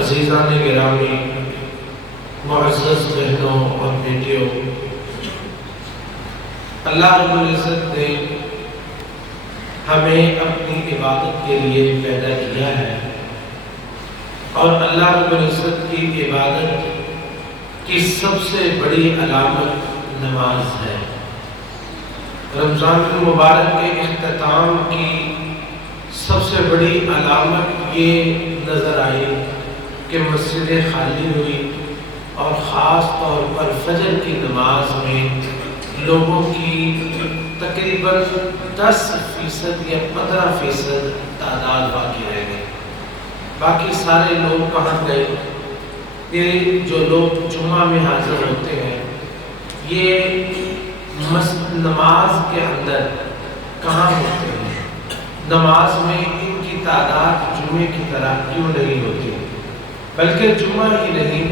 عزیزان گرامی، معزز بہنوں اور بیٹیوں، اللہ رب العزت نے ہمیں اپنی عبادت کے لیے پیدا کیا ہے، اور اللہ رب العزت کی عبادت کی سب سے بڑی علامت نماز ہے۔ رمضان المبارک کے اختتام کی سب سے بڑی علامت یہ نظر آئی کہ مسجدیں خالی ہوئی، اور خاص طور پر فجر کی نماز میں لوگوں کی تقریباً 10% یا 15% تعداد باقی رہ گئی۔ باقی سارے لوگ کہاں گئے؟ یہ جو لوگ جمعہ میں حاضر ہوتے ہیں، یہ نماز کے اندر کہاں ہوتے ہیں؟ نماز میں ان کی تعداد جمعے کی طرح کیوں نہیں ہوتی؟ بلکہ جمعہ ہی نہیں،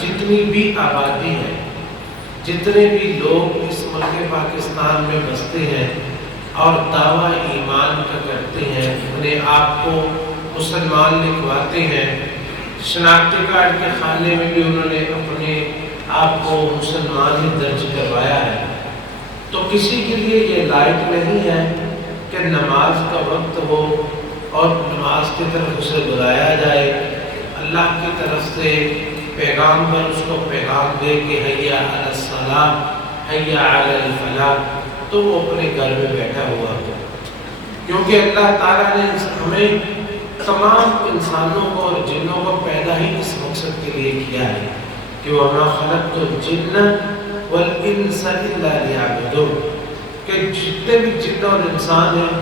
جتنی بھی آبادی ہے، جتنے بھی لوگ اس ملک پاکستان میں بستے ہیں اور دعویٰ ایمان کا کرتے ہیں، انہیں آپ کو مسلمان لکھواتے ہیں، شناختی کارڈ کے خانے میں بھی انہوں نے اپنے آپ کو مسلمان ہی درج کروایا ہے، تو کسی کے لیے یہ لائق نہیں ہے کہ نماز کا وقت ہو اور نماز کی طرف اسے بلایا جائے، اللہ کی طرف سے پیغام پر اس کو پیغام دے کہ حیا علی الصلاۃ حیا علی الفلاح، تو وہ اپنے گھر میں بیٹھا ہوا ہو۔ کیونکہ اللہ تعالیٰ نے ہمیں تمام انسانوں کو اور جنوں کو پیدا ہی اس مقصد کے لیے کیا ہے کہ وَمَا خَلَقْتُ الْجِنَّ وَالْإِنسَ إِلَّا لِيَعْبُدُونِ، کہ جتنے بھی جن اور انسان ہیں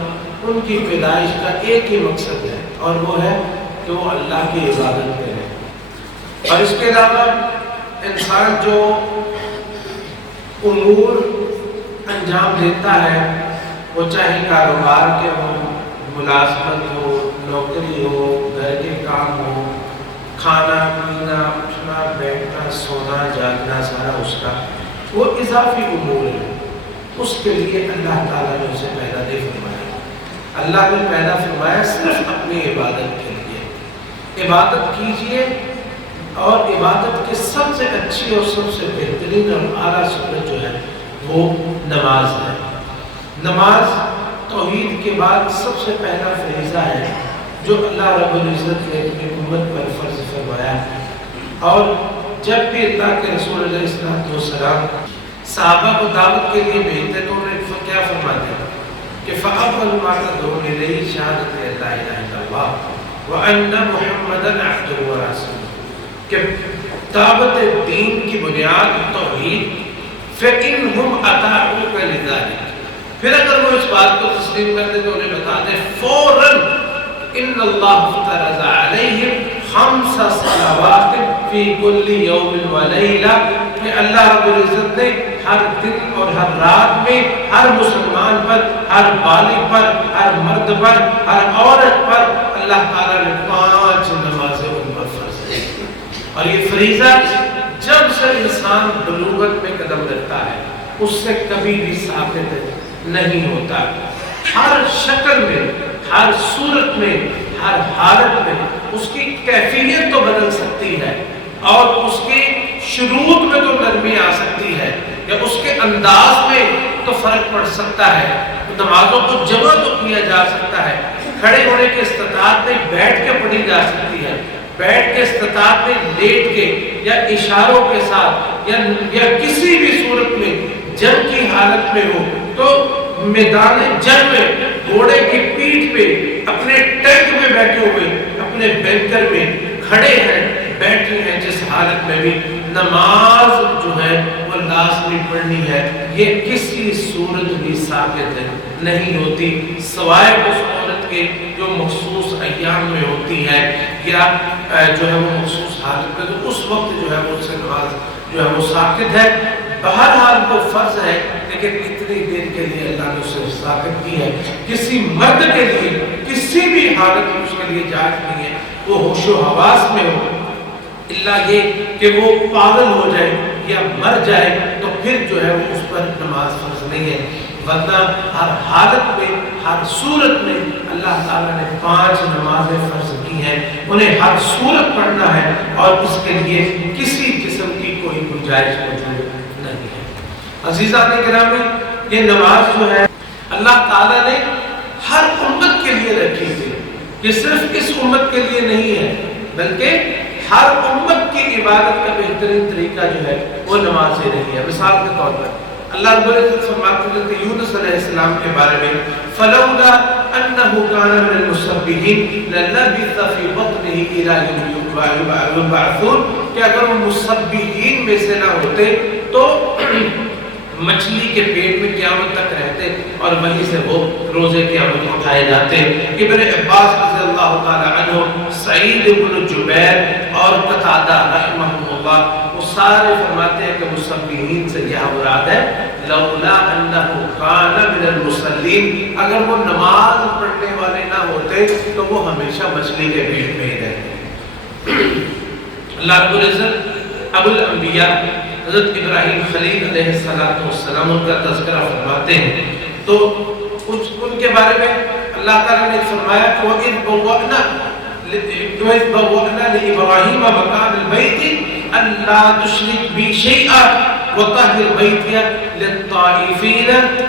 ان کی پیدائش کا ایک ہی مقصد ہے، اور وہ ہے کہ وہ اللہ کی عبادت کریں۔ اور اس کے علاوہ انسان جو امور انجام دیتا ہے، وہ چاہے کاروبار کے ہوں، ملازمت ہو، نوکری ہو، گھر کے کام ہو، کھانا پینا اٹھنا بیٹھنا سونا جاگنا سارا اس کا وہ اضافی امور ہے، اس کے لیے اللہ تعالیٰ نے اسے پیدا نہیں فرمایا۔ اللہ نے پیدا فرمایا صرف اپنی عبادت کے لیے۔ عبادت کیجئے، اور عبادت کی سب سے اچھی اور سب سے بہترین اور اعلیٰ صورت جو ہے وہ نماز ہے۔ نماز توحید کے بعد سب سے پہلا فریضہ ہے جو اللہ رب العزت نے اپنی امت پر فرض فرمایا ہے۔ اور جب بھی اللہ کے رسول علیہ السلام صحابہ کو دعوت کے لیے بھیجتے تو انہیں کیا فرماتے ہیں کہ فَأَوَّلُ مَا تَدْعُونَ إِلَيْهِ شَهَادَةُ أَن لَّا إِلَٰهَ إِلَّا اللَّهُ وَأَنَّ مُحَمَّدًا عَبْدُهُ وَرَسُولُهُ، کہ دعوت دین کی بنیاد توحید، فَإِنْهُمْ أَطَاعُوكَ لِذَلِكَ، پھر اگر وہ اس بات کو تسلیم کر دے تو انہیں بتا دے فوراً إِنَّ اللَّهَ افْتَرَضَ عَلَيْهِمْ 5 صلوات فی کل یوم ولیلہ، کہ اللہ رب العزت نے ہر دن اور ہر رات میں ہر مسلمان پر، ہر بالغ پر، ہر مرد پر، ہر عورت پر اللہ تعالیٰ نے 5 نمازیں ان پر فرض کی۔ اور یہ فریضہ جب سے انسان بلوغت میں قدم رکھتا ہے اس سے کبھی بھی ثابت نہیں ہوتا۔ ہر شکل میں، ہر صورت میں، ہر حالت میں اس کی کیفیت تو بدل سکتی ہے، اور اس کی شروط میں تو نرمی آ سکتی ہے، یا اس کے انداز میں تو فرق پڑ سکتا ہے، نمازوں کو جمع تو کیا جا سکتا ہے، کھڑے ہونے کے استطاعت میں بیٹھ کے پڑھی جا سکتی ہے، بیٹھ کے استطاعت میں لیٹ کے یا اشاروں کے ساتھ یا کسی بھی صورت میں جنگ کی حالت میں ہو تو میدان جنگ میں گھوڑے کی پیٹھ پہ اپنے ٹینک میں بیٹھے ہوئے اپنے بینکر میں کھڑے ہیں بیٹھے ہیں، جس حالت میں بھی نماز جو ہے وہ لازمی پڑھنی ہے، یہ کسی صورت بھی ثابت نہیں ہوتی سوائے اس عورت کے جو مخصوص ایام میں ہوتی ہے، یا جو ہے وہ مخصوص حالت میں، تو اس وقت جو ہے وہ اس سے نماز جو ہے وہ ساقط ہے۔ بہرحال وہ فرض ہے، لیکن اتنی دیر کے لیے اللہ نے اسے ثابت کی ہے۔ کسی مرد کے لیے کسی بھی حالت میں اس کے لیے جائز نہیں ہے وہ ہوش و حواس میں ہو، اللہ یہ کہ وہ پاگل ہو جائے یا مر جائے تو پھر جو ہے وہ اس پر نماز فرض نہیں ہے، ورنہ ہر حالت میں ہر صورت میں اللہ تعالیٰ نے 5 نمازیں فرض کی ہر صورت پڑھنا ہے اور اس کے لیے کسی قسم کی کوئی گنجائش موجود نہیں ہے۔ عزیزان گرامی، یہ نماز جو ہے اللہ تعالیٰ نے ہر امت کے لیے رکھی تھی، یہ صرف اس امت کے لیے نہیں ہے بلکہ ہر امت کی عبادت کا بہترین طریقہ جو ہے وہ نماز ہی رہی ہے۔ مثال کے طور پر اللہ رب العزت فرماتے ہیں کہ یونس علیہ السلام کے بارے میں فَلَوْلَا أَنَّهُ كَانَ مِنَ الْمُسَبِّحِينَ لَلَبِثَ فِي بَطْنِهِ إِلَى يَوْمِ يُبْعَثُونَ کہ اگر وہ مسبحین میں سے نہ ہوتے تو مچھلی کے پیٹ میں قیامت تک رہتے اور وہیں سے وہ روزے قیامت اٹھائے جاتے۔ ابن عباس رضی اللہ تعالی عنہ، سعید بن جبیر اور قتادہ رحمہم اللہ وہ سارے فرماتے ہیں کہ مسبحین سے یہ مراد ہے لولا انہ کان من المصلین، اگر وہ نماز پڑھنے والے نہ ہوتے تو وہ ہمیشہ مچھلی کے پیٹ میں ہی رہتے۔ اللہ رب العزت ابو الانبیاء حضرت ابراہیم خلیل علیہ السلام ان کا تذکرہ فرماتے ہیں تو ان کے بارے میں اللہ تعالیٰ نے فرمایا کہ وَإِذْ بَوَّأْنَا لِإِبْرَاهِيمَ مَكَانَ الْبَيْتِ أَلَّا تُشْرِكْ بِي شَيْئًا وَطَهِّرْ بَيْتِيَ لِلطَّائِفِينَ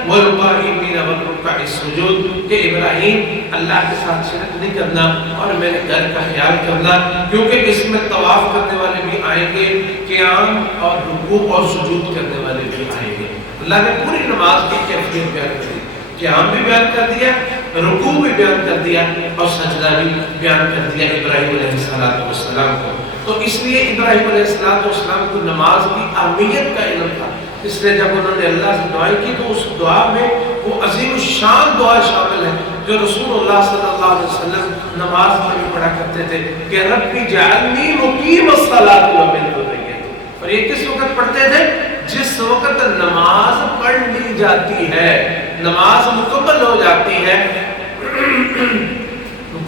وَالْقَائِمِينَ وَالرُّكَّعِ السُّجُودِ کہ ابراہیم اللہ کے ساتھ شرک نہیں کرنا اور میرے گھر کا خیال کرنا، کیونکہ اس میں طواف کرنے والے بھی آئیں گے، قیام اور رکوع اور سجود کرنے والے بھی آئیں گے۔ اللہ نے پوری نماز کی کیفیت بیان کر دی، قیام بھی بیان کر دیا، رکوع بھی بیان کر دیا اور سجدہ بھی بیان کر دیا ابراہیم علیہ السلام کو۔ تو اس لیے ابراہیم علیہ السلام کو نماز کی اہمیت کا علم تھا، اس لیے جب انہوں نے اللہ سے دعائیں کی تو اس دعا میں وہ عظیم الشان دعا شامل ہے جو رسول اللہ صلی اللہ علیہ وسلم نماز میں بھی پڑھا کرتے تھے کہ رب اجعلنی مقیم الصلاۃ ومن ذریتی، اور یہ کس وقت پڑھتے تھے؟ جس وقت نماز پڑھ لی جاتی ہے، نماز مکمل ہو جاتی ہے،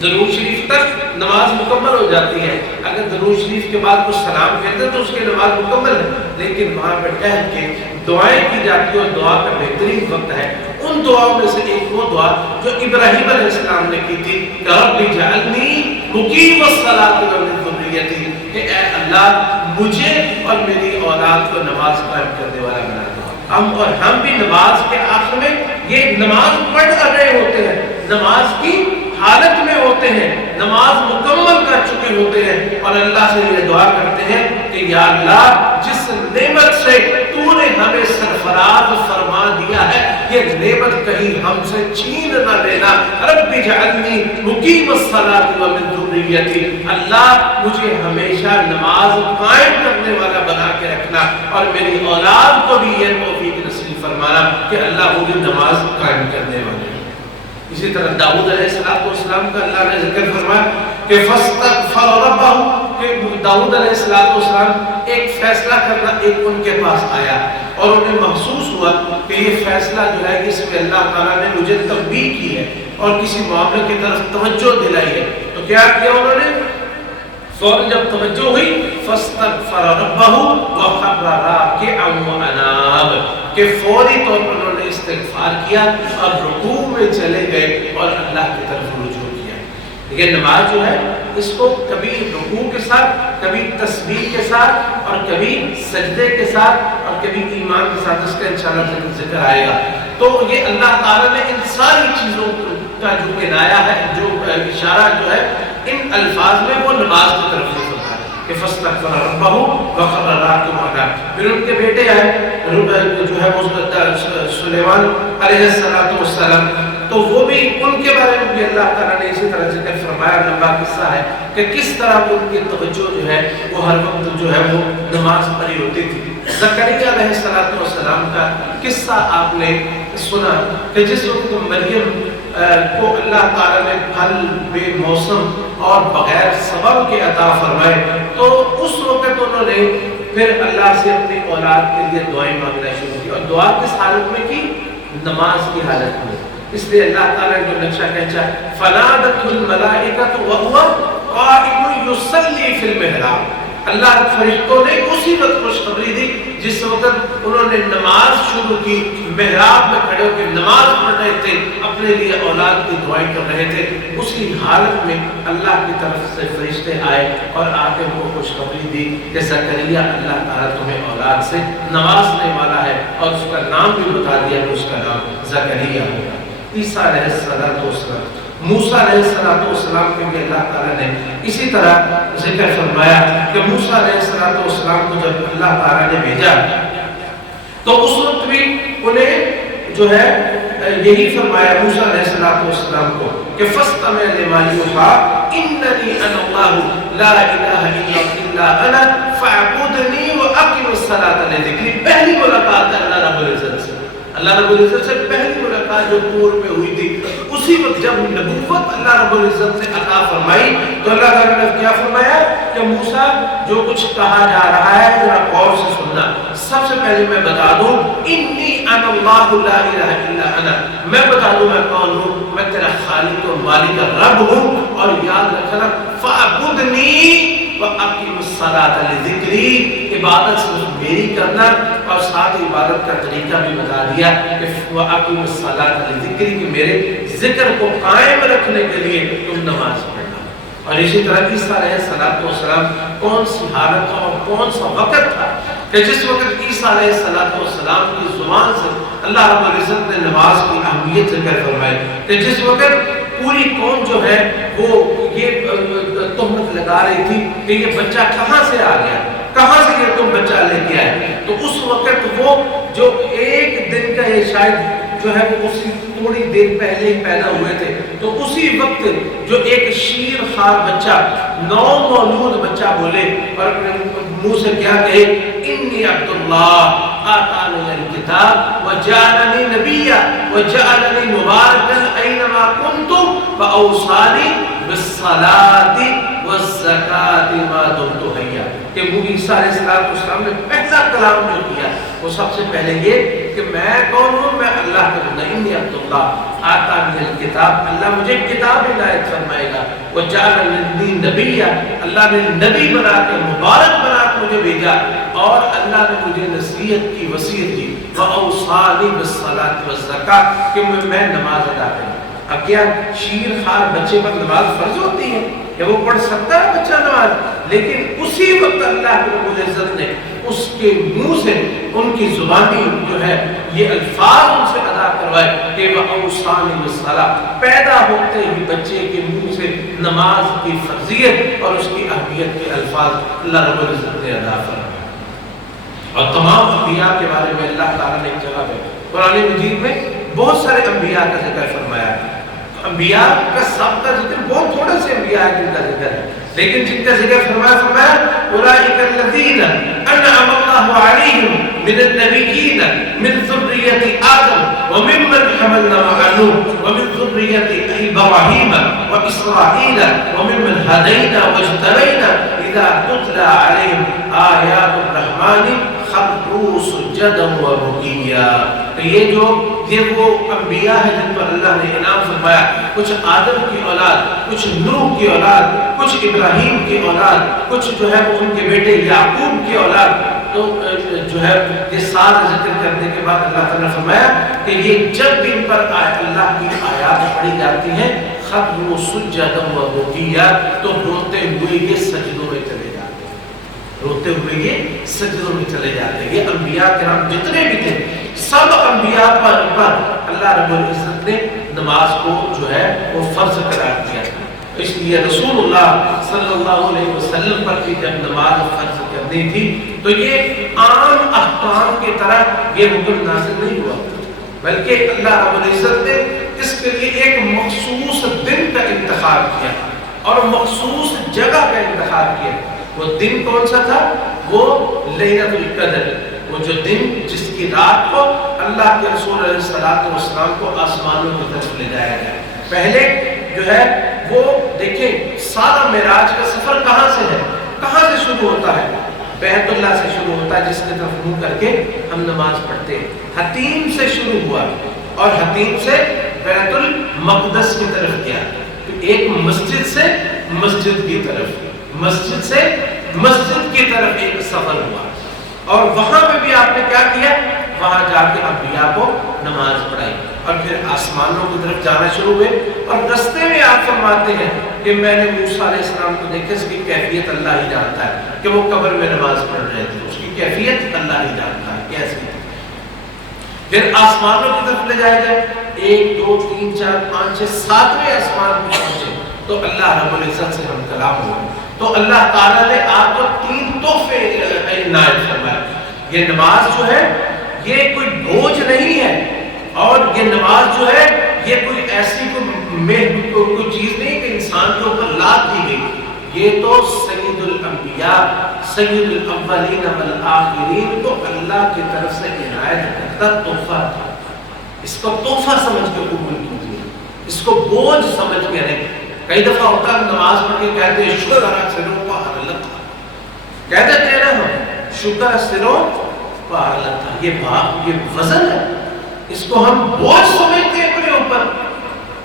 درود شریف تک نماز مکمل ہو جاتی ہے، اگر درود شریف کے بعد کچھ سلام کہتے ہیں تو اس کی نماز مکمل ہے، لیکن وہاں پہ ٹہل کے دعائیں کی جاتی ہے اور دعا کا بہترین وقت ہے ان دعاؤں میں سے ایک وہ دعا جو ابراہیم علیہ السلام نے کی تھی کہ رب اجعلنی مقیم الصلاۃ ومن ذریتی، کہ اے اللہ مجھے اور میری اولاد کو نماز قائم کرنے والا بنا دو۔ ہم بھی نماز کے آخر میں یہ نماز پڑھ رہے ہوتے ہیں، نماز کی حالت میں ہوتے ہیں، نماز مکمل کر چکے ہوتے ہیں اور اللہ سے یہ دعا کرتے ہیں کہ یا اللہ جس نعمت سے تو نے ہمیں سرفراز فرما دیا ہے یہ نعمت کہیں ہم سے چھین نہ لینا، رب اجعلنی مقیم الصلاۃ ومن ذریتی، اللہ مجھے ہمیشہ نماز قائم کرنے والا بنا کے رکھنا اور میری اولاد کو بھی یہ توفیق نصیب فرمانا کہ اللہ مجھے نماز قائم کرنے والا۔ اسی طرح داؤد علیہ السلام کا اللہ نے ذکر فرمایا کہ فاستغفر ربہ، کہ داؤد علیہ السلام ایک فیصلہ کرنا ایک ان کے پاس آیا اور انہیں محسوس ہوا کہ یہ فیصلہ جو ہے اس میں اللہ تعالیٰ نے مجھے تنبیہ کی ہے اور کسی معاملے کی طرف توجہ دلائی ہے، تو کیا کیا انہوں نے؟ فوراً جب توجہ ہوئی فاستغفر ربہ وخر راکعا واناب، کہ فوری طور پر انہوں نے استغفار کیا اور رکوع میں چلے گئے اور اللہ کی طرف رجوع کیا۔ لیکن نماز جو ہے اس کو کبھی رکوع کے ساتھ، کبھی تسبیح کے ساتھ اور کبھی سجدے کے ساتھ اور کبھی ایمان کے ساتھ، اس کا انشاءاللہ ذکر آئے گا۔ تو یہ اللہ تعالیٰ نے ان ساری چیزوں کا جو کنایا ہے، جو اشارہ جو ہے ان الفاظ میں وہ نماز کی طرف سے ہوتا ہے کہ فاستغفر ربہ وخر راکعا واناب۔ پھر ان کے بیٹے آئے جو ہے سلیمان علیہ السلام، تو وہ بھی ان کے بارے میں بھی اللہ تعالیٰ نے اسی طرح ذکر فرمایا، لمبا قصہ ہے کہ کس طرح ان کی توجہ جو ہے وہ ہر وقت جو ہے وہ نماز پر ہی ہوتی تھی۔ زکریا علیہ السلام کا قصہ آپ نے سنا کہ جس وقت مریم کو اللہ تعالیٰ نے پھل بے موسم اور بغیر سبب کے عطا فرمائے تو اس وقت انہوں نے پھر اللہ سے اپنی اولاد کے لیے دعائیں مانگنا شروع کی، اور دعا کس حالت میں کی؟ نماز کی حالت میں۔ اس لیے اللہ تعالیٰ نے جو نقشہ کھینچا فَنَادَتْهُ الْمَلَائِكَةُ وَهُوَ قَائِمٌ يُصَلِّي فِي الْمِحْرَابِ، اللہ فرشتوں نے اسی وقت خوشخبری دی جس وقت انہوں نے نماز شروع کی، محراب میں کھڑے ہو کے نماز پڑھ رہے تھے، اپنے لیے اولاد کی دعائیں کر رہے تھے، اسی حالت میں اللہ کی طرف سے فرشتے آئے اور آ کے وہ خوشخبری دی کہ زکریا اللہ تعالیٰ تمہیں اولاد سے نوازنے والا ہے، اور اس کا نام بھی بتا دیا کہ اس کا نام زکریا ہوگا۔ عیسیٰ علیہ السلام، موسیٰ علیہ السلام کے بھی اللہ تعالیٰ نے اسی طرح ذکر فرمایا کہ موسیٰ علیہ السلام کو جب اللہ تعالیٰ نے بھیجا تو اس وقت بھی انہیں جو ہے یہی فرمایا موسیٰ علیہ السلام کو کہ فَاسْتَمِعْ لِمَا يُوحَىٰ إِنَّنِي أَنَا اللَّهُ لَا إِلَٰهَ إِلَّا أَنَا فَاعْبُدْنِي وَأَقِمِ الصَّلَاةَ لِذِكْرِي۔ پہلی ملاقات ہے اللہ رب العزت سے، اللہ رب العزت سے پہلی ملاقات جو طور میں ہوئی تھی، اسی وقت جب نبوت اللہ رب العزت نے عطا فرمائی تو اللہ تعالیٰ نے کیا فرمایا کہ موسیٰ جو کچھ کہا جا رہا ہے ذرا غور سے سننا۔ سب سے پہلے میں بتا دوں انی انا اللہ لا الہ الا انا، میں بتا دوں میں کون ہوں، میں تیرا خالق و مالک رب ہوں، اور یاد رکھنا فاعبدنی وَأَقِمُ الصَّلَاةَ لِذِكْرِي، عبادت صرف میری کرنا، اور ساتھ عبادت کا طریقہ بھی بتا دیا کہ وَأَقِمُ الصَّلَاةَ لِذِكْرِي کہ میرے ذکر کو قائم رکھنے کے لیے تم نماز پڑھنا۔ اور اسی طرح عیسیٰ علیہ السلام کون سی حالت تھا اور کون سا وقت تھا کہ جس وقت عیسیٰ علیہ السلام کی زبان سے اللہ رب العزت نے نماز کی اہمیت ذکر فرمائی کہ جس وقت پوری قوم جو ہے وہ یہ تہمت لگا رہی تھی کہ یہ بچہ کہاں سے آ گیا، کہاں سے یہ تم بچہ لے کے آئے، تو اس وقت وہ جو ایک دن کا یہ شاید جو ہے وہ اسی تھوڑی دیر پہلے ہی پیدا ہوئے تھے، تو اسی وقت جو ایک شیر خوار بچہ، نو مولود بچہ بولے اور اپنے منہ سے کیا کہے انی عبداللہ آتانی الکتاب وجعلنی نبیا وجعلنی مبارکا اینما کنت فاوصانی بالصلاة والزکاة ما دمت حیا، کہ عیسیٰ علیہ السلام نے پہلا کلام جو کیا وہ سب سے پہلے یہ کہ میں کون ہوں، میں اللہ کا بندہ، انی عبداللہ آتانی الکتاب، اللہ مجھے کتاب عنایت فرمائے گا، وجعلنی نبیا، اللہ نے نبی بنا کے مبارک بنا کے مجھے بھیجا، اور اللہ نے مجھے نصیحت کی، وصیت کی، وَأَوْصَانِي بِالصَّلَاةِ وَالزَّكَاةِ کہ میں نماز ادا کروں۔ اب کیا شیر خوار بچے پر نماز فرض ہوتی ہے یا وہ پڑھ سکتا ہے بچہ نماز؟ لیکن اسی وقت اللہ رب العزت نے اس کے منہ سے ان کی زبانی جو ہے یہ الفاظ ان سے ادا کروائے کہ وَأَوْصَانِي بِالصَّلَاةِ، پیدا ہوتے ہی بچے کے منہ سے نماز کی فرضیت اور اس کی اہمیت کے الفاظ اللہ رب العزت نے ادا فرمائے۔ اور تمام انبیاء کے بارے میں اللہ تعالیٰ نے ایک جگہ پہ قرآن مجید میں بہت سارے انبیاء کا ذکر فرمایا ہے۔ انبیاء کا سب کا ذکر، بہت تھوڑے سے انبیاء ہیں جن کا ذکر ہے، لیکن جن کا ذکر فرمایا اولئک الذین انعم اللہ علیہم من النبیین من ذریۃ آدم وممن حملنا مع نوح ومن ذریۃ ابراہیم واسرائیل وممن ہدینا واجتبینا اذا تتلی علیہم آیات الرحمن خروا سجدا وبکیا۔ تو یہ وہ انبیاء ہیں جن پر اللہ نے انعام فرمایا، کچھ آدم کی اولاد، کچھ نوح کی اولاد، کچھ ابراہیم کی اولاد، کچھ جو ہے وہ ان کے بیٹے یعقوب کی اولاد۔ تو جو ہے یہ سارا ذکر کرنے کے بعد اللہ تعالیٰ نے فرمایا کہ یہ جب بھی ان پر اللہ کی آیات پڑھی جاتی ہیں خروا سجدا وبکیا، تو روتے ہوئے یہ سجدوں میں چلے جاتے ہیں، روتے ہوئے یہ سجدوں میں چلے جاتے ہیں۔ یہ انبیاء کرام جتنے بھی تھے سب انبیاء پر اللہ رب العزت نے نماز کو جو ہے وہ فرض قرار دیا تھا۔ اس لیے رسول اللہ صلی اللہ علیہ وسلم پر بھی جب نماز فرض کرنی تھی تو یہ عام احکام کی طرح یہ حکم نازل نہیں ہوا، بلکہ اللہ رب العزت نے اس کے لیے ایک مخصوص دن کا انتخاب کیا اور مخصوص جگہ کا انتخاب کیا۔ وہ دن کون سا تھا؟ وہ لیلۃ القدر، وہ جو دن جس کی رات کو اللہ کے رسول علیہ السلام کو آسمانوں کی طرف لے جایا گیا۔ پہلے جو ہے وہ دیکھیں سارا معراج کا سفر کہاں سے ہے، کہاں سے شروع ہوتا ہے؟ بیت اللہ سے شروع ہوتا ہے جس کی طرف منہ کر کے ہم نماز پڑھتے ہیں۔ حتیم سے شروع ہوا اور حتیم سے بیت المقدس کی طرف گیا، ایک مسجد سے مسجد کی طرف، مسجد سے مسجد کی طرف ایک سفر ہوا اور وہاں پہ بھی آپ نے کیا کیا؟ وہاں جا کے انبیاء کو نماز پڑھائی اور پھر آسمانوں کی طرف جانا شروع ہوئے اور رستے میں آپ فرماتے ہیں کہ میں نے موسیٰ علیہ السلام کو دیکھا، اس کی کیفیت اللہ ہی جانتا ہے کہ وہ قبر میں نماز پڑھ رہے تھے، اس کی کیفیت اللہ ہی جانتا ہے کیسی تھی۔ پھر آسمانوں کی طرف لے جائے گئے، 1 2 3 4 5 6 7ویں آسمان پہ پہنچے تو اللہ رب العزت سے ہم کلام ہوا تو اللہ تعالیٰ نے آپ کو 3 تحفے عنایت فرمائے۔ یہ نماز جو ہے یہ کوئی بوجھ نہیں ہے، اور یہ نماز جو ہے یہ کوئی ایسی کوئی چیز نہیں کہ انسان کے اوپر لاد دی گئی، یہ تو سید الانبیاء سید الاولین والآخرین کو اللہ کی طرف سے عنایت کرتا تحفہ تھا۔ اس کو تحفہ سمجھ کے قبول کیجیے، اس کو بوجھ سمجھ کے نہیں۔ کئی دفعہ ہوتا ہے نماز پڑھ کے کہتے ہیں شکر سروں پہاڑ اللہ، کہہ دیتے ہیں نا ہم شکر سروں پہاڑ اللہ، یہ وزن ہے، اس کو ہم بوجھ سمجھتے ہیں اپنے اوپر۔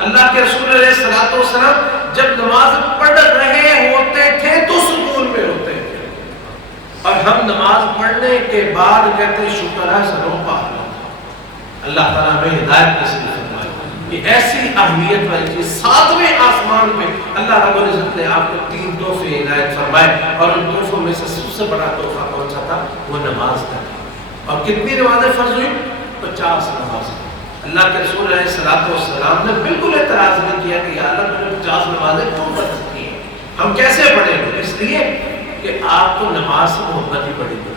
اللہ کے رسول علیہ الصلوۃ والسلام جب نماز پڑھ رہے ہوتے تھے تو سکون میں ہوتے تھے، اور ہم نماز پڑھنے کے بعد کہتے ہیں شکر ہے سروں پہاڑ اللہ۔ اللہ تعالیٰ ہمیں ہدایت نصیب فرمائے۔ یہ ایسی اہمیت والی چیز، 7ویں آسمان پہ اللہ رب العزت نے آپ کو 3 تحفے عنایت فرمائے، اور ان تحفوں میں سے سب سے بڑا تحفہ کون سا تھا؟ وہ نماز کا تھا۔ اور کتنی نمازیں فرض ہوئی؟ 50 نمازیں۔ اللہ کے رسول علیہ الصلوۃ والسلام نے بالکل اعتراض نہیں کیا کہ یا اللہ تم نے 50 نمازیں کیوں فرض کی ہیں، ہم کیسے پڑھیں گے؟ اس لیے کہ آپ کو نماز سے محبت ہی پڑی گئی،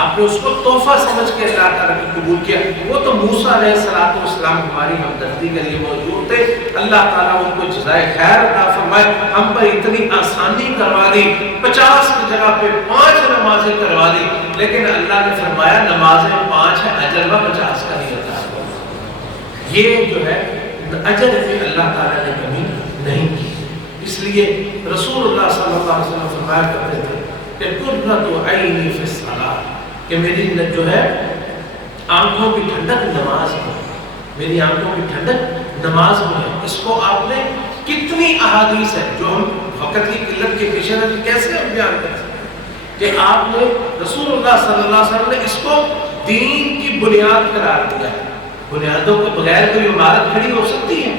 آپ نے اس کو تحفہ سمجھ کے اللہ تعالیٰ کی قبول کیا۔ وہ تو موسیٰ علیہ السلام ہماری ہمدردی کے لیے موجود تھے، اللہ تعالیٰ ان کو جزائے خیر عطا فرمائے، ہم پر اتنی آسانی کروا دی، 50 کی جگہ پہ 5 نمازیں کروا دی، لیکن اللہ نے فرمایا نمازیں 5 ہیں، اجر وہ 50 کا نہیں عطا۔ یہ جو ہے اجر میں اللہ تعالیٰ نے کمی نہیں کی، اس لیے رسول اللہ صلی اللہ علیہ وسلم فرمایا کرتے تھے کہ قرۃ عینی فی الصلاۃ، کہ میری جو ہے آنکھوں کی ٹھنڈک نماز میں، میری آنکھوں کی ٹھنڈک نماز میں ہے۔ اس کو آپ نے کتنی احادیث ہے جو ہم وقت کی قلت کے پیش نظر کیسے ہم بیان کر سکتے ہیں کہ آپ نے رسول اللہ صلی اللہ علیہ وسلم نے اس کو دین کی بنیاد قرار دیا ہے۔ بنیادوں کے بغیر کوئی عمارت کھڑی ہو سکتی ہے؟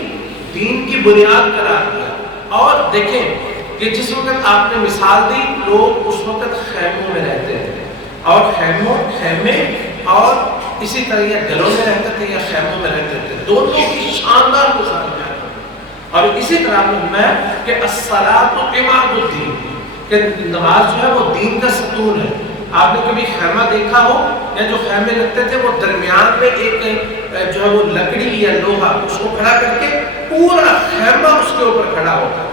دین کی بنیاد قرار دیا۔ اور دیکھیں کہ جس وقت آپ نے مثال دی، لوگ اس وقت خیموں میں رہتے تھے، اور خیمے اور اسی طرح یا گھروں میں رہتے تھے یا خیموں میں رہتے تھے، دونوں کی شاندار مثال ہے۔ اور اسی طرح میں کہ الصلاۃ عماد الدین، کہ نماز جو ہے وہ دین کا ستون ہے۔ آپ نے کبھی خیمہ دیکھا ہو، یا جو خیمے لگتے تھے وہ درمیان میں ایک جو ہے وہ لکڑی یا لوہا اس کو کھڑا کر کے پورا خیمہ اس کے اوپر کھڑا ہوتا ہے،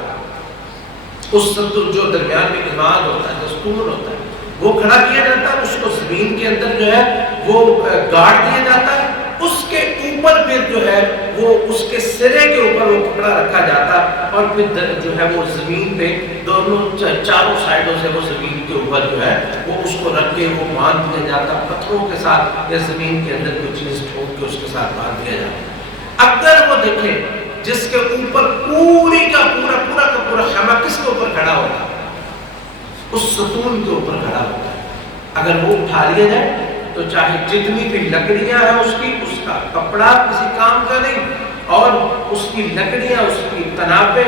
اس ستون جو درمیان میں عماد ہوتا ہے، دستور ہوتا ہے، وہ کھڑا کیا جاتا ہے، اس کو زمین کے اندر جو ہے وہ گاڑ دیا جاتا ہے، اس کے اوپر پھر جو ہے وہ اس کے سرے کے اوپر وہ کپڑا رکھا جاتا ہے، اور پھر جو ہے وہ زمین پہ دونوں چاروں سائڈوں سے وہ زمین کے اوپر جو ہے وہ اس کو رکھ کے وہ باندھ دیا جاتا، پتھروں کے ساتھ یا زمین کے اندر کوئی چیز ٹھوک کے اس کے ساتھ باندھ دیا جاتا۔ اگر وہ دیکھیں جس کے اوپر پوری کا پورا خیمہ کس کے اوپر کھڑا ہوتا ہے؟ اس ستون کے اوپر کھڑا ہوتا ہے۔ اگر وہ اٹھا لیا جائے تو چاہے جتنی بھی لکڑیاں ہیں اس کا کپڑا کسی کام کا نہیں، اور اس کی لکڑیاں، اس کی تنابیں،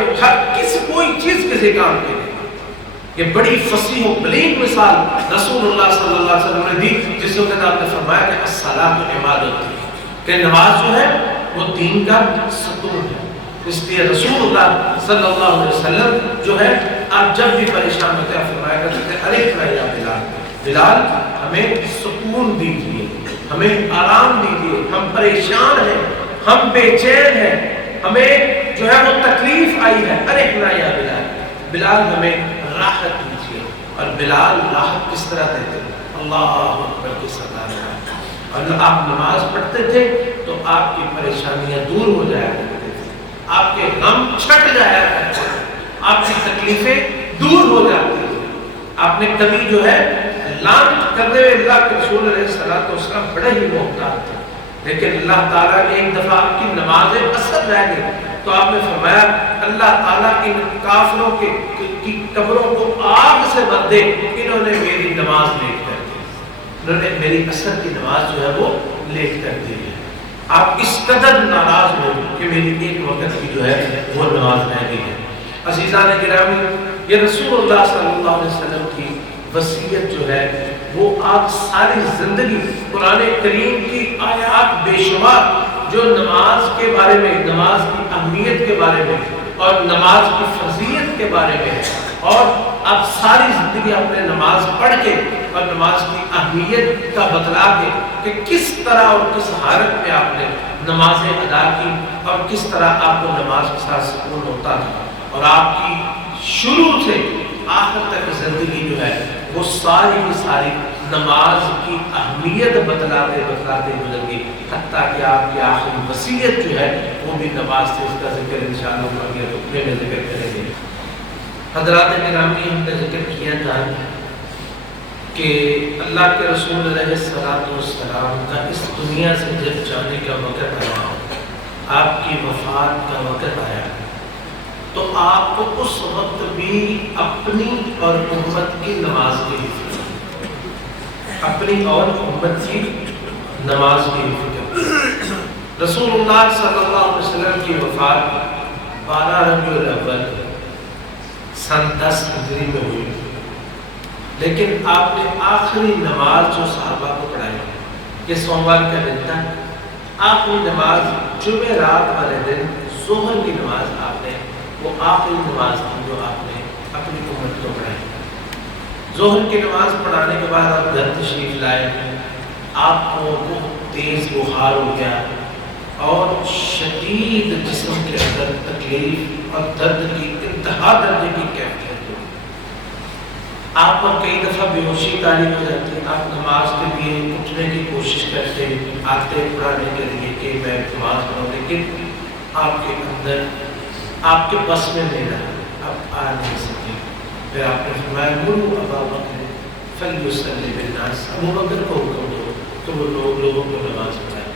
کوئی چیز کسی کام کی نہیں۔ یہ بڑی فصیح و بلیغ مثال رسول اللہ صلی اللہ علیہ وسلم نے دی، جس وقت آپ نے فرمایا کہ الصلاۃ عماد الدین، کہ نماز جو ہے وہ دین کا ستون ہے۔ اس لیے رسول اللہ صلی اللہ علیہ وسلم جو ہے آپ جب بھی پریشان ہوتے ہیں فرمایا کرتے تھے ارے یا بلال، بلال ہمیں سکون دیجیے، ہمیں آرام دیجیے، ہم پریشان ہیں، ہم بے چین ہیں، ہمیں جو ہے وہ تکلیف آئی ہے، ارے یا بلال، بلال ہمیں راحت دیجیے۔ اور بلال راحت کس طرح دیتے ہیں؟ اللہ اکبر کی صدا میں، اور جب آپ نماز پڑھتے تھے تو آپ کی پریشانیاں دور ہو جایا کرتے تھے، آپ کے غم چھٹ جایا کرتے تھے، آپ کی تکلیفیں دور ہو جاتی تھی۔ آپ نے کبھی جو ہے لعنت کرنے میں اللہ کے رسول علیہ الصلوۃ والسلام بڑے ہی محتاط تھے، لیکن اللہ تعالیٰ نے ایک دفعہ آپ کی نمازیں اثر رہ گئی تو آپ نے فرمایا اللہ تعالیٰ ان کافروں کی قبروں کو آگ آگ سے بندے انہوں نے میری نماز لیٹ کر دی، انہوں نے میری عصر کی نماز جو ہے وہ لیٹ کر دی ہے۔ آپ اس قدر ناراض ہو کہ میری ایک وقت کی جو ہے وہ نماز رہ گئی ہے۔ عزیزان گرامی، یہ رسول اللہ صلی اللہ علیہ وسلم کی وصیت جو ہے وہ آپ ساری زندگی قرآن کریم کی آیات بے شمار جو نماز کے بارے میں، نماز کی اہمیت کے بارے میں اور نماز کی فضیلت کے بارے میں، اور آپ ساری زندگی اپنے نماز پڑھ کے اور نماز کی اہمیت کا بتلا کے کہ کس طرح اور کس حالت میں آپ نے نمازیں ادا کی اور کس طرح آپ کو نماز کے ساتھ سکون ہوتا تھا، اور آپ کی شروع سے آخر تک زندگی جو ہے وہ ساری کی ساری نماز کی اہمیت بتلاتے بتلاتے گزر گئی، حتیٰ کہ آپ کی آخری وصیت جو ہے وہ بھی نماز سے، اس کا ذکر انشاءاللہ اگلے خطبے میں ذکر کریں گے۔ حضرات گرامی، ہم نے ذکر کیا تھا کہ اللہ کے رسول علیہ السلام کا اس دنیا سے جب جانے کا وقت آیا، آپ کی وفات کا وقت آیا، تو آپ کو اس وقت بھی اپنی اور امت کی نماز کی فکر، اپنی اور امت کی نماز کی فکر۔ رسول اللہ صلی اللہ علیہ وسلم کی وفات 12 ربیع الاول سن 10 ہجری میں ہوئی، لیکن آپ نے آخری نماز جو صحابہ کو پڑھائی، یہ سوموار کا دن تھا، آخری نماز جمعرات والے دن ظہر کی نماز آپ نے، وہ آخری نماز تھی جو آپ نے اپنی امت کو پڑھائی۔ ظہر کی نماز پڑھانے کے بعد آپ گھر تشریف لائے، آپ کو بہت تیز بخار ہو گیا اور شدید جسم کے اندر تکلیف اور درد کی انتہا درجے کی کیفیت ہوئی۔ آپ پر کئی دفعہ بے ہوشی طاری ہو جاتی ہے، آپ نماز کے لیے اٹھنے کی کوشش کرتے آتے پڑھانے کے لیے کہ میں نماز پڑھوں، لیکن آپ کے اندر آپ کے بس میں نہیں رہا، آپ آ نہیں سکے۔ پھر آپ نے فرمایا مروا ابا بکر فلیصلی بالناس، ابو بکر کو حکم دو تو وہ لوگوں کو نماز پڑھائے۔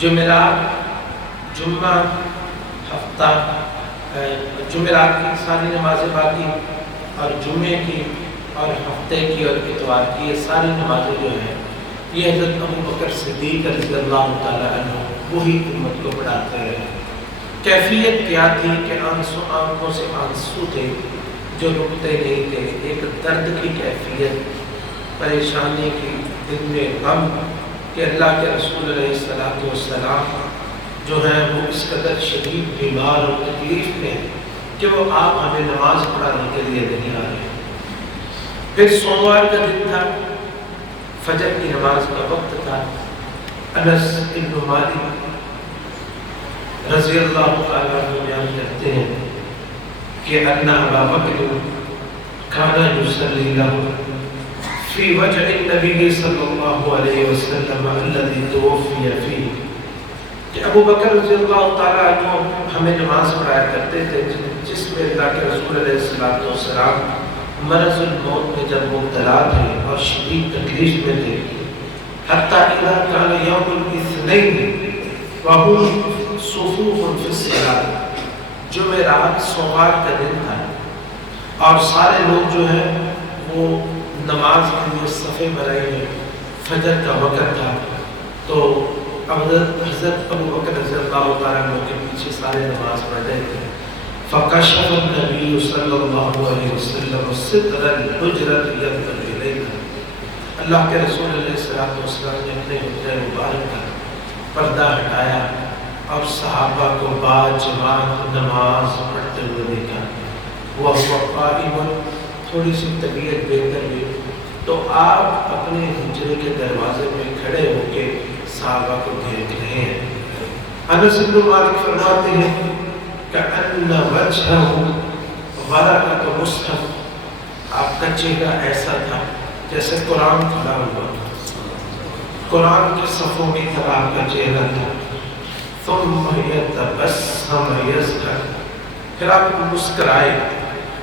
جمعہ ہفتہ جمعرات کی ساری نمازیں باقی، اور جمعے کی اور ہفتے کی اور اتوار کی یہ ساری نمازیں جو ہیں یہ حضرت ابو بکر صدیق رضی اللہ تعالیٰ عنہ وہی امت کو پڑھاتے رہے۔ کیفیت کیا تھی کہ آنکھوں سے آنسو تھے جو رکتے نہیں تھے، ایک درد کی کیفیت، پریشانی کی، دل میں غم کہ اللہ کے رسول علیہ السلام جو ہیں وہ اس قدر شدید بیمار اور تکلیف میں کہ وہ آپ ہمیں نماز پڑھانے کے لیے نہیں آ رہے۔ پھر سوموار کا دن تھا، فجر کی نماز کا وقت تھا۔ انس بن مالک رضی اللہ تعالیٰ عنہ بیان کرتے ہیں کہ ان ابا بکر کان یصلی لہ فی وجع النبی صلی اللہ علیہ وسلم الذی توفی فیہ، کہ ابو بکر رضی اللہ تعالیٰ عنہ ہمیں نماز پڑھایا کرتے تھے جس میں اللہ کے رسول علیہ السلام مرض الموت میں جب مبتلا تھے اور شدید تکلیف میں تھے، حتیٰ اذا کان یوم الاثنین وہم صفوف فی الصلاۃ، جمعرات سوموار کا دن تھا اور سارے لوگ جو ہیں وہ نماز کے لیے صفیں بنائے ہوئے، فجر کا وقت تھا، تو حضرت ابو بکر رضی اللہ تعالیٰ عنہ کے پیچھے سارے نماز پڑھ رہے تھے۔ فکشف النبی صلی اللہ علیہ وسلم ستر الحجرۃ ينظر الیہ، اللہ کے رسول علیہ السلام نے اپنے حجرہ مبارک کا پردہ ہٹایا اور صحابہ کو باجماعت نماز پڑھتے ہوئے دیکھا۔ وہ قائم، تھوڑی سی طبیعت بہتر ہوئی تو آپ اپنے حجرے کے دروازے میں کھڑے ہو کے صحابہ کو دیکھ رہے ہیں۔ انس بن مالک فرماتے ہیں کأن وجهه ورقۃ مصحف، آپ کا چہرہ ایسا تھا جیسے قرآن کھلا ہوا، قرآن کے صفوں کی طرح آپ کا چہرہ تھا۔ ثم يتبسم يضحك، پھر آپ مسکرائے،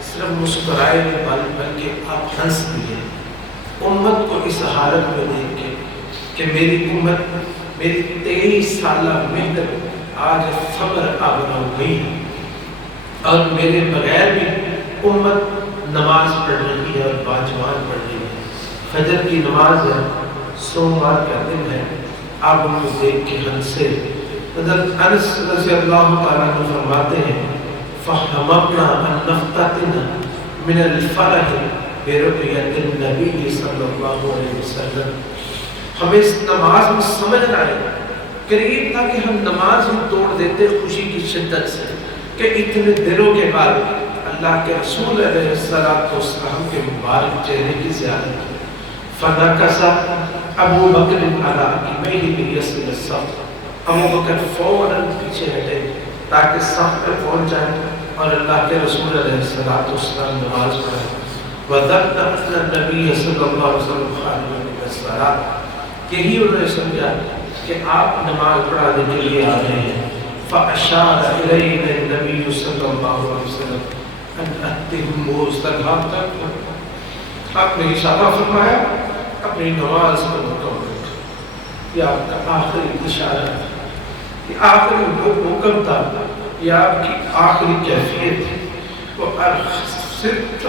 صرف مسکرائے نہیں بلکہ آپ ہنس دیے امت کو اس حالت میں دیکھ کے کہ میری امت، میری 23 سالہ محنت آج صبر آبنا ہو گئی اور میرے بغیر بھی امت نماز پڑھ رہی ہے اور باجوان پڑھ رہی ہے، فجر کی نماز ہے، سوموار کا دن ہے، آپ ان کو دیکھ کے ہنسے۔ حضرت انس رضی اللہ تعالیٰ عنہ فرماتے ہیں فَحَمَقْنَا أَن نَفْتَتِنَ مِنَ الْفَرَحِ بِرُؤْيَةِ النَّبِيِّ صلی اللہ علیہ وسلم۔ ہمیں اس نماز میں سمجھ آئے، قریب تھا کہ ہم نماز ہی توڑ دیتے خوشی کی شدت سے کہ اتنے دنوں کے بعد اللہ کے رسول علیہ السلام کے مبارک چہرے کی زیارت۔ فَنَكَسَ ابو بکر عَلَىٰ عَقِبَيْهِ لِيَصِلَ الصَّفَّ، ابو بکر فوراً پیچھے ہٹے تاکہ صف پہ پہنچ جائیں اور اللہ کے رسول علیہ السلام نماز پڑھیں۔ وَظَنَّ أَنَّ النَّبِيَّ صلی اللہ علیہ وسلم خَارِجٌ مِنَ الصَّلَاةِ، یہی انہوں نے سمجھا کہ آپ نماز پڑھانے کے لیے آ رہے ہیں۔ فَأَشَارَ إِلَيْنَا النَّبِيُّ صلی اللہ علیہ وسلم أَنْ أَتِمُّوا الصَّلَاةَ، آپ نے اشارہ فرمایا اپنی نماز کو مکمل کریں۔ یہ آپ کا آخری اشارہ ہے، یہ آخری حکم تھا، یہ آپ کی آخری کیفیت ہے۔ وہ صرف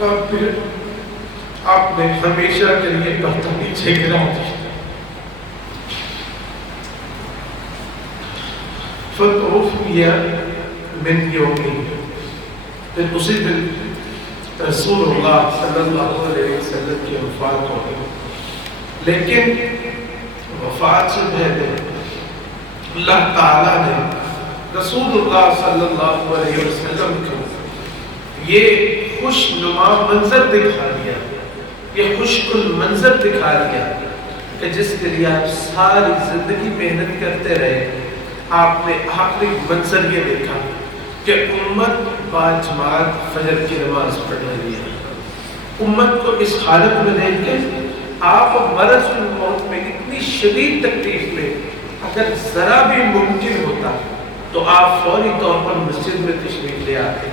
اور پھر آپ نے ہمیشہ کے لیے برتن نیچے گرا دیا۔ فَتُوفِيَ مِنْ يَوْمِهِ، پھر اسی دن رسول اللہ صلی اللہ علیہ وسلم کی وفات ہو گئی۔ لیکن وفات سے پہلے اللہ تعالیٰ نے رسول اللہ صلی اللہ علیہ وسلم کو یہ خوش نما منظر دکھا دیا، یہ خوش کن منظر دکھا دیا کہ جس کے لیے آپ ساری زندگی محنت کرتے رہے، آپ نے آخری منظر یہ دیکھا کہ امت باجماعت فجر کی نماز پڑھ رہی ہے۔ امت کو اس حالت میں دیکھ کے آپ مرض الموت میں اتنی شدید تکلیف میں اگر ذرا بھی ممکن ہوتا تو آپ فوری طور پر مسجد میں تشریف لے آتے،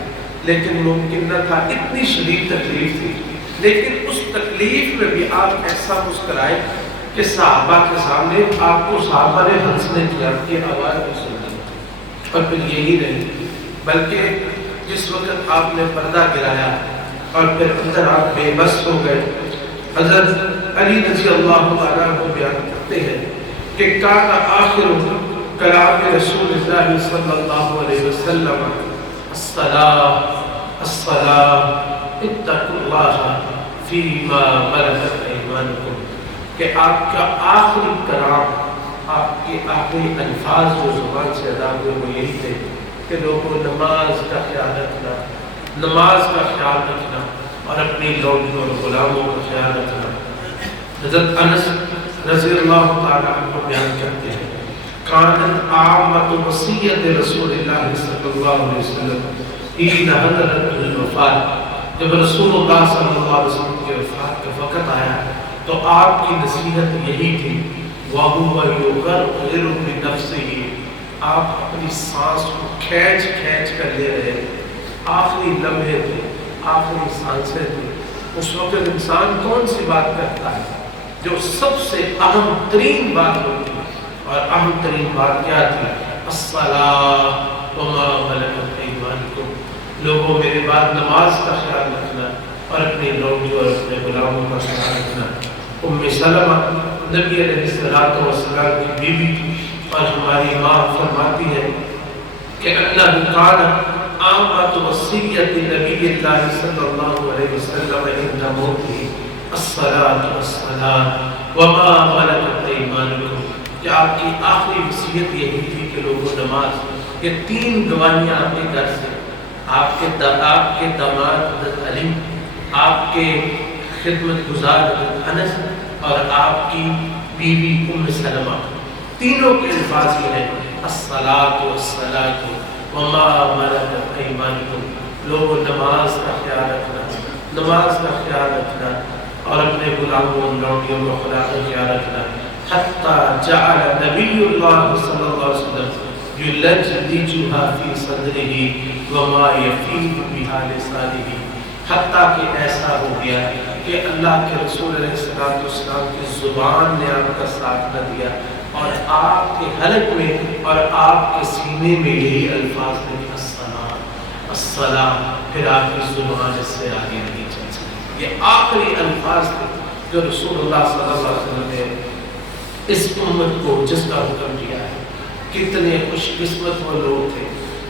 لیکن ممکن نہ تھا، اتنی شدید تکلیف تھی۔ لیکن اس تکلیف میں بھی آپ ایسا مسکرائے کہ صحابہ کے سامنے آپ کو صحابہ نے ہنسنے کی آپ کی آواز بھی سنی۔ اور پھر یہی نہیں بلکہ جس وقت آپ نے پردہ گرایا اور پھر اندر آپ بے بس ہو گئے، حضرت علی رضی اللہ تعالیٰ عنہ بیان کرتے ہیں کہ کان آخر کلام رسول اللہ صلی اللہ علیہ وسلم الصلاۃ الصلاۃ اتقوا اللہ فیما ملکت ایمانکم، کہ آپ کا آخری کلام، آپ کے آخری الفاظ جو زبان سے ادا ہوئے وہ یہی تھے کہ لوگوں نماز کا خیال رکھنا، نماز کا خیال رکھنا اور اپنی لوٹوں اور غلاموں کا خیال رکھنا۔ حضرت انس رضی اللہ تعالیٰ عنہ بیان کرتے ہیں کانت عامت وصیت رسول اللہ صلی اللہ علیہ وسلم حین حضرت الوفات، جب رسول اللہ صلی اللہ علیہ وسلم کی وفات کا وقت آیا تو آپ کی نصیحت یہی تھی وَهُوَ يُغَرْغِرُ بِنَفْسِهِ، آپ اپنی سانس کو کھینچ کھینچ کر لے رہے، آخری لمحے تھے، آخری سانسیں تھے۔ اس وقت انسان کون سی بات کرتا ہے؟ جو سب سے اہم ترین بات ہوتی ہے، اور اہم ترین بات کیا تھی؟ الصلاۃ وما ملکت ایمانکم، لوگوں میرے بعد نماز کا خیال رکھنا اور اپنی لوٹوں اور اپنے غلاموں کا خیال رکھنا۔ ام سلمہ نبی علیہ السلام کی بیوی اور ہماری ماں فرماتی ہے کہ اللہ کان عامت وصیت نبی اللہ صلی اللہ علیہ وسلم عند موتہ الصلاۃ والصلاۃ وما ملکت ایمانکم، کہ آپ کی آخری وصیت یہی تھی کہ لوگوں نماز۔ یہ تین گواہیاں آپ کے گھر سے، آپ کے داماد حضرت علی، آپ کے خدمت گزار حضرت انس اور آپ کی بیوی ام سلمہ، تینوں کے الفاظ یہ ہیں الصلاۃ والصلاۃ وما ملکت ایمانکم، لوگوں نماز کا خیال رکھنا، نماز کا خیال رکھنا اور اپنے غلاموں اور لوٹیوں کا خیال رکھنا۔ حتی جعل نبی اللہ صلی اللہ علیہ وسلم یلجلجها فی صدرہ وما یفیض بها لسانہ، حتیٰ کہ ایسا ہو گیا کہ اللہ کے رسول علیہ السلام کی زبان نے آپ کا ساتھ نہ دیا اور آپ کے حلق میں اور آپ کے سینے میں یہی الفاظ ہیں الصلاۃ الصلاۃ، پھر آپ کی زبان اس سے آگے نہیں چل سکتی۔ یہ آخری الفاظ تھے جو رسول اللہ صلی اللہ علیہ وسلم نے اس امت کو جس کا حکم دیا ہے۔ کتنے خوش قسمت وہ لوگ تھے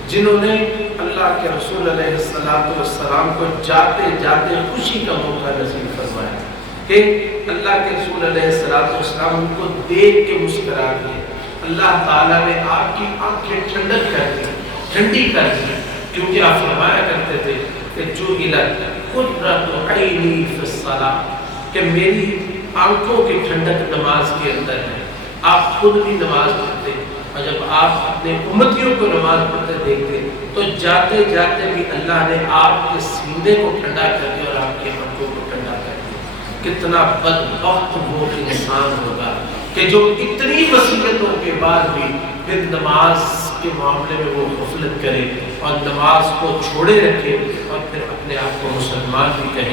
جنہوں نے اللہ کے رسول علیہ السلام کو جاتے جاتے خوشی کا موقع نصیب فرمایا کہ اللہ کے رسول علیہ السلام ان کو دیکھ کے مسکرا دیے۔ اللہ تعالیٰ نے آپ کی آنکھیں ٹھنڈک کر دی، ٹھنڈی کر دی، کیونکہ آپ فرمایا کرتے تھے کہ جو قرۃ عینی فی الصلاۃ، کہ میری آنکھوں کی ٹھنڈک نماز کے اندر ہے۔ آپ خود بھی نماز پڑھتے، اور جب آپ اپنے امتیوں کو نماز پڑھتے دیکھتے تو جاتے جاتے بھی اللہ نے آپ کے سینے کو ٹھنڈا کر دیا اور آپ کی آنکھوں کو ٹھنڈا کر دیا۔ کتنا بدبخت وہ انسان ہوگا کہ جو اتنی وصیتوں کے بعد بھی پھر نماز کے معاملے میں وہ غفلت کرے اور نماز کو چھوڑے رکھے اور پھر اپنے آپ کو مسلمان بھی کہے۔